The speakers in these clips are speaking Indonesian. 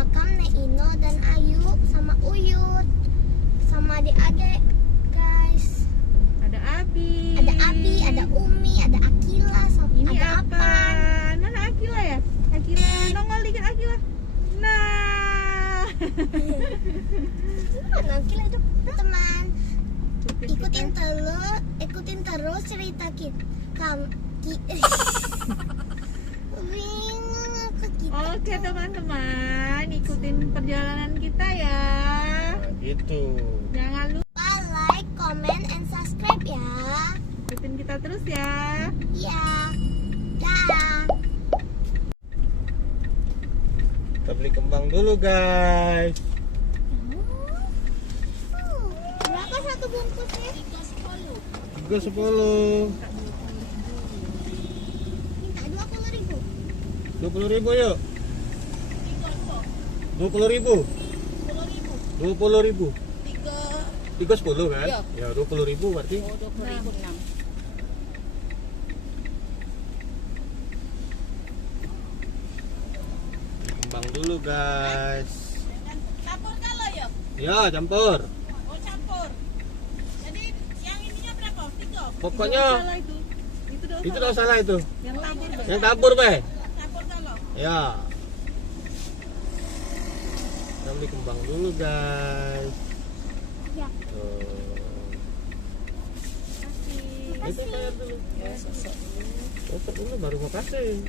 makam Nek Ino dan Ayu sama Uyut sama adik-adik guys. Ada Abi. Ada Abi, ada Umi, ada Akila, sama Ini ada apa? Apan. Mana Akila ya? Akila, nongol dikit Akila. Nah. Mana Akila itu teman. Ikutin terus cerita kita. Bingung aku kita. Oke teman-teman, ikutin perjalanan kita ya. Nah, gitu. Jangan lupa Like, comment, and subscribe ya. ikutin kita terus ya. Iya. Dah. Kita beli kembang dulu guys. Berapa satu bungkusnya? 310. Minta 20.000. 20.000 yuk. 20.000. 20.000. 310 kan? Iya. Ya 20.000 berarti. 20.006. Kembang dulu guys. Campur kalau ya? Ya campur. Oh campur. Jadi yang ininya berapa? 3. Pokoknya Salah itu. itu tidak salah itu. Yang tabur. Yang tabur be. Campur kalau. Ya. Kita beli kembang dulu guys. Ya. Tuh. Itu bayar dulu. Ya sosok dulu. Sosok dulu baru mau kasih.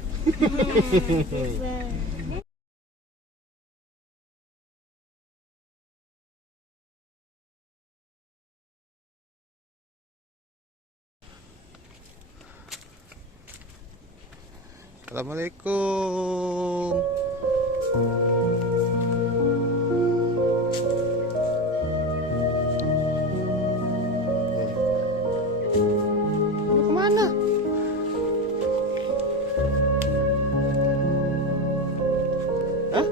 Assalamualaikum. Mau kemana? Hah?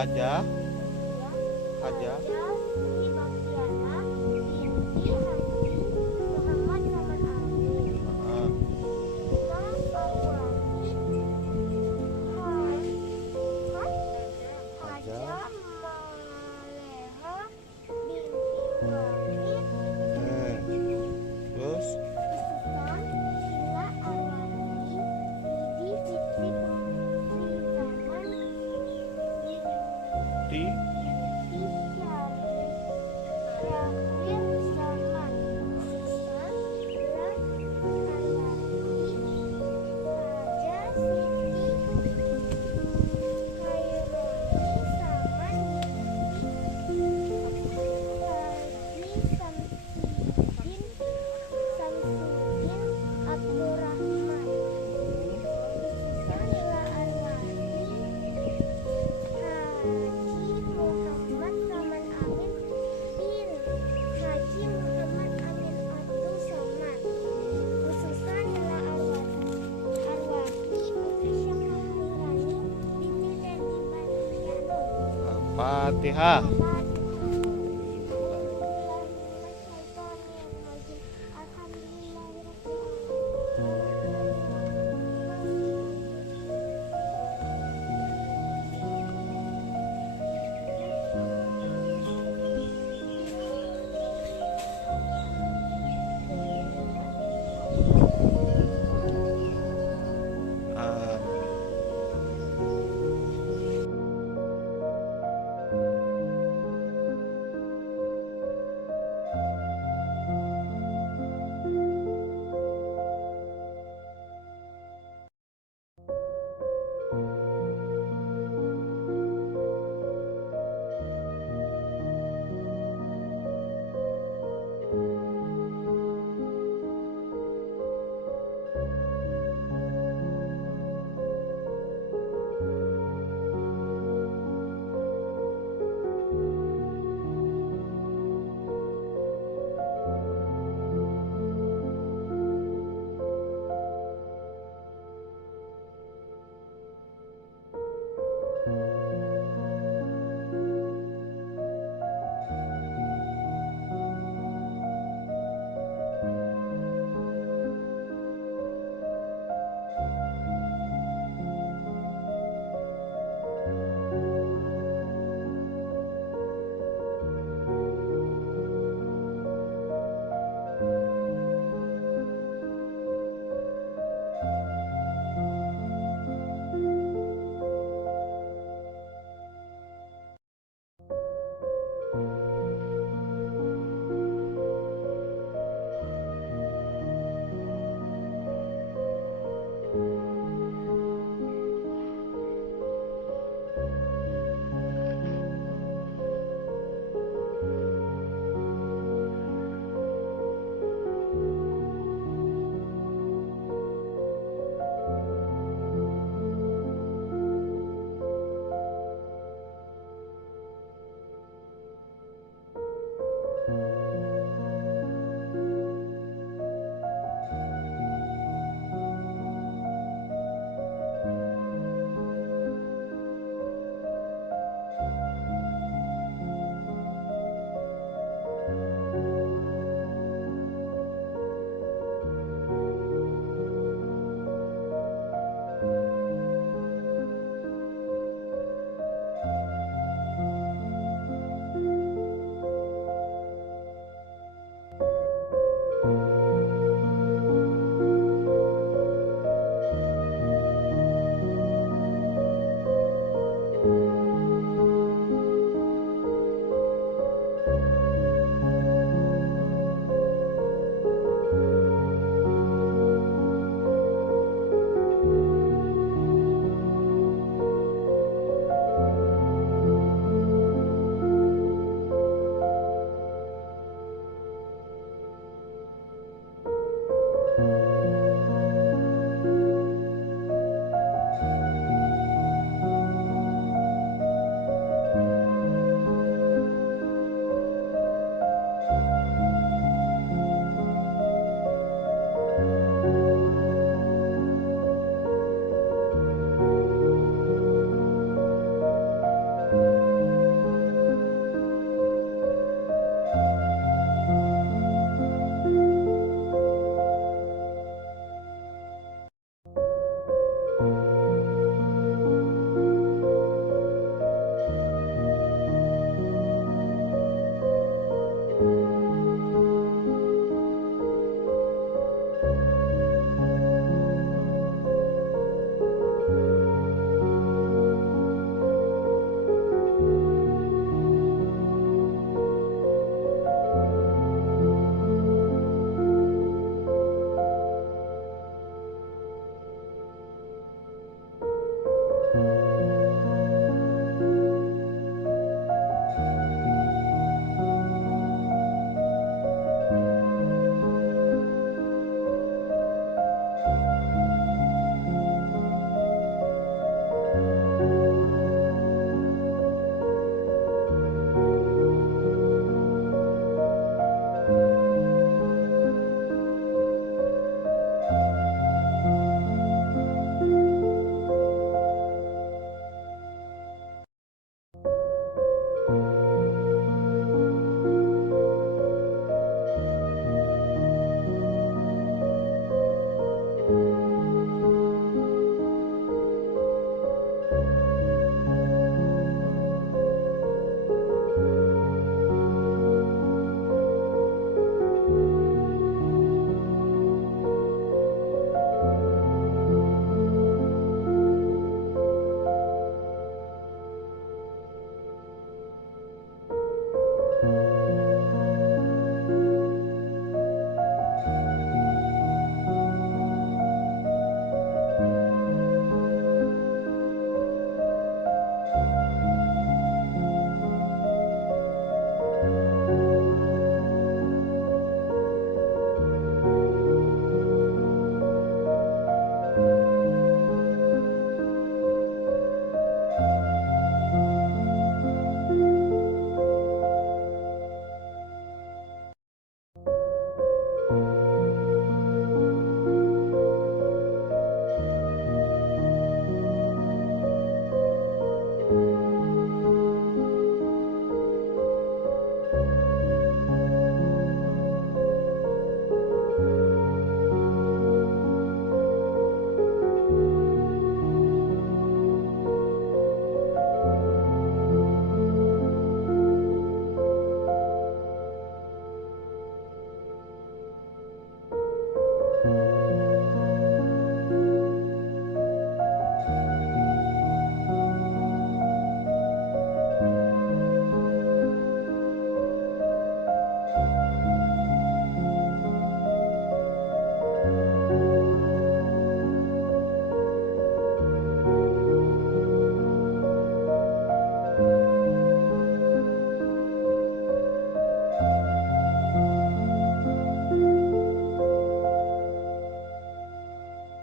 Haja. Haja Siti Bastiana binti Haji Muhammad Saman Amin. Ah, Mas Arwani Haja Maleha binti Walid terus Sultan Sila Arwani Didi Fitri Putri Zaman di Muhammad Saman Amin bin Haji Muhammad Amin Abdul Somad. Khususan Nila Arwani Syekh Nurani binti Dendi Baniano. Fatihah.